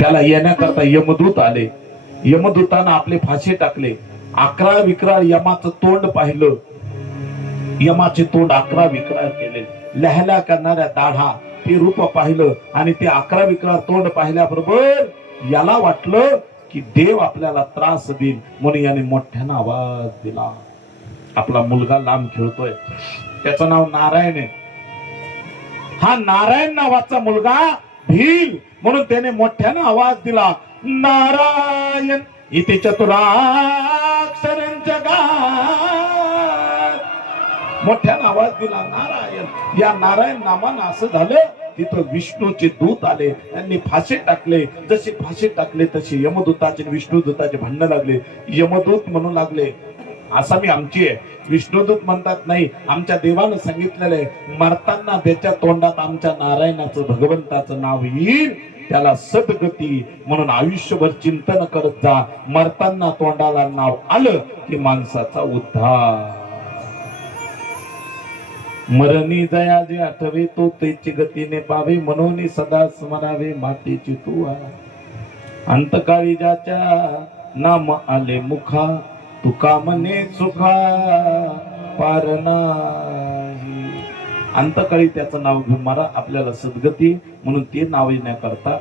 त्याला येण्याकरता यमदूत आले. यमदूतानं आपले फाशी टाकले. 11 विक्राळ यमाचं तोंड पाहिलं. यमाचे तोंड 11 विक्राळ केले. लहल्या करणाऱ्या दाढा ते रूप पाहिलं आणि ते 11 विक्राळ तोंड पाहिल्याबरोबर याला वाटलं की देव आपल्याला त्रास देईल, म्हणून याने मोठ्यानं आवाज दिला. आपला मुलगा लांब खेळतोय, त्याचं नाव नारायण आहे. हा नारायण नावाचा मुलगा भील, म्हणून त्याने मोठ्यानं आवाज दिला, नारायण इथे चतुराक्षरांच्या गात. मोठ्यानं आवाज दिला नारायण. या नारायण नामानं असं झालं, तिथं विष्णूचे दूत आले. त्यांनी फाशी टाकले. जसे फाशी टाकले तसे यमदूताचे विष्णुदूताचे भांडण लागले. यमदूत म्हणू लागले, आसामी आमची आहे. विष्णुदूत म्हणतात, नाही, आमच्या देवानं सांगितलेलं आहे, मरताना त्याच्या तोंडात आमच्या नारायणाचं भगवंताचं नाव येईल, त्याला सद्गती, म्हणून आयुष्यभर चिंतन करत जा. मरताना तोंडाला नाव आलं की माणसाचा उद्धार. मरणी जया जे आठवे तो तेची गतीने पावे, म्हणून सदा स्मरावे मातेची तू. अंतकाळी ज्याच्या नाम आले मुखा, तुका मने सुखा पार नाही. अंतकाळी त्याचं नाव घेऊन मारा, आपल्याला सद्गती, म्हणून ते नाव येण्याकरता